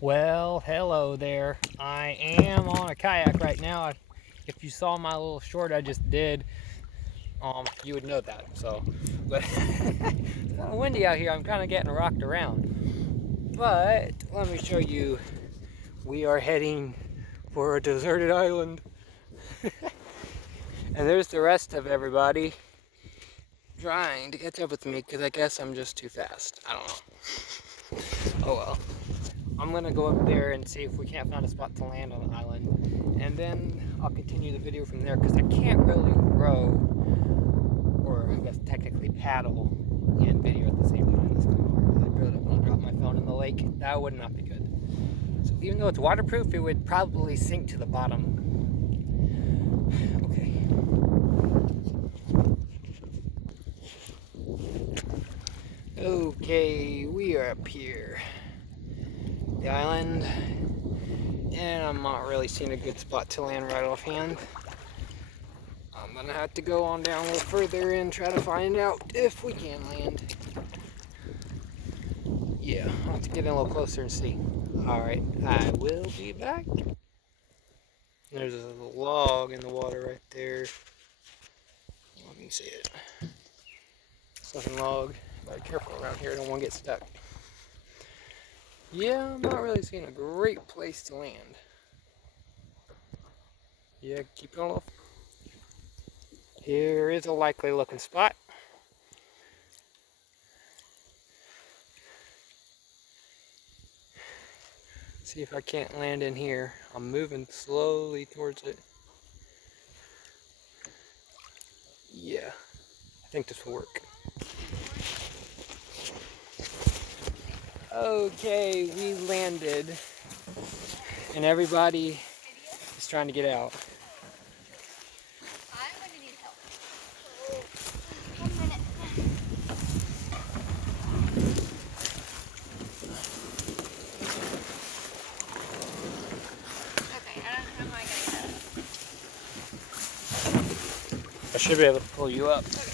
Well, hello there. I am on a kayak right now. If you saw my little short I just did, you would know that. But it's kind of windy out here. I'm kind of getting rocked around. But let me show you. We are heading for a deserted island. And there's the rest of everybody trying to catch up with me because I guess I'm just too fast. I don't know. Oh well. I'm gonna go up there and see if we can't find a spot to land on the island, and then I'll continue the video from there because I can't really row, or I guess technically paddle, and video at the same time. That's kind of hard. I really don't want to drop my phone in the lake. That would not be good. So even though it's waterproof, it would probably sink to the bottom. Okay, we are up here. The island, and I'm not really seeing a good spot to land right offhand. I'm gonna have to go on down a little further and try to find out if we can land. Yeah, I'll have to get in a little closer and see. Alright, I will be back. There's a log in the water right there. Let me see it. Something log. Gotta be careful around here, I don't want to get stuck. Yeah, I'm not really seeing a great place to land. Yeah, keep it off. Here is a likely looking spot. See if I can't land in here. I'm moving slowly towards it. Yeah, I think this will work. Okay, we landed, and everybody is trying to get out. I'm going to need help. 1 minute. Okay, how am I going to get out? I should be able to pull you up. Okay.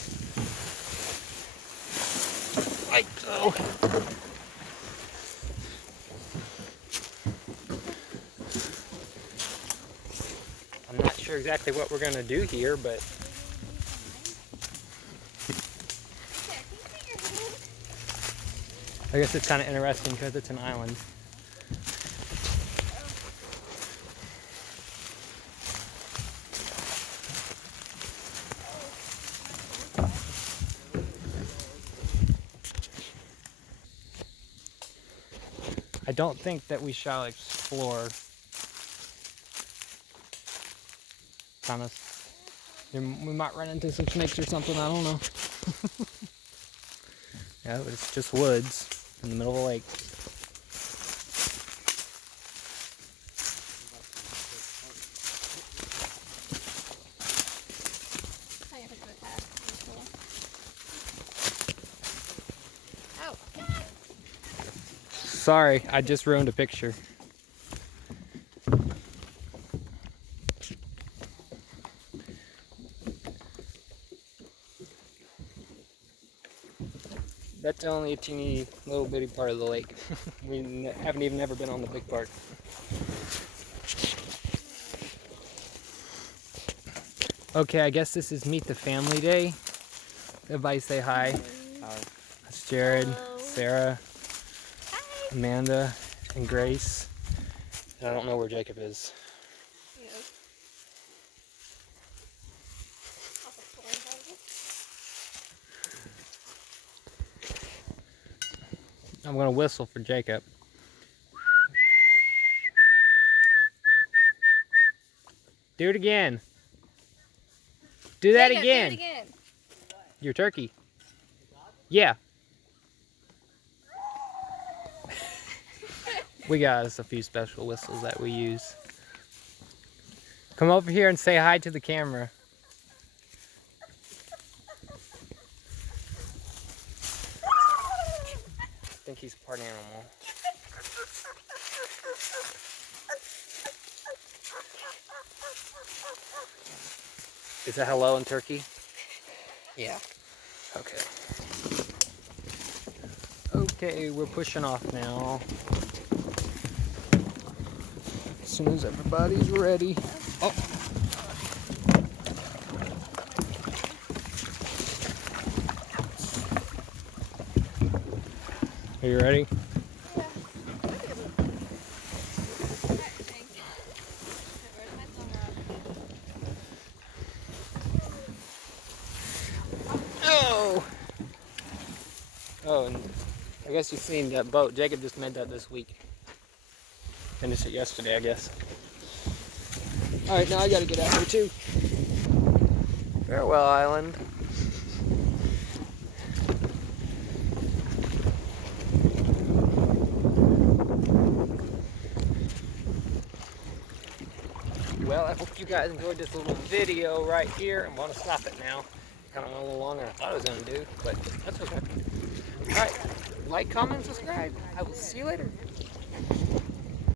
Like so. I'm not sure exactly what we're going to do here, but I guess it's kind of interesting because it's an island. I don't think that we shall explore. Honest. We might run into some snakes or something, I don't know. Yeah, but it's just woods in the middle of a lake. Oh. Sorry, I just ruined a picture. That's only a teeny little bitty part of the lake. We haven't even ever been on the big part. Okay, I guess this is Meet the Family Day. Everybody say hi. That's Jared, Hello. Sarah, Hi. Amanda, and Grace. And I don't know where Jacob is. Yes. I'm gonna whistle for Jacob. Do it again. Do that Jacob, again. do it again. Your turkey. Yeah. We got us a few special whistles that we use. Come over here and say hi to the camera. I think he's part animal. Is that hello in turkey? Yeah. Okay. Okay, we're pushing off now. soon as everybody's ready. Oh. Are you ready? Yeah. Oh! Oh, and I guess you've seen that boat. Jacob just made that this week. Finished it yesterday, I guess. Alright, now I gotta get out here too. Farewell, Island. Well, I hope you guys enjoyed this little video right here. I'm going to stop it now. Kind of a little longer than I thought I was going to do, but that's okay. Alright, like, comment, subscribe. I will see you later.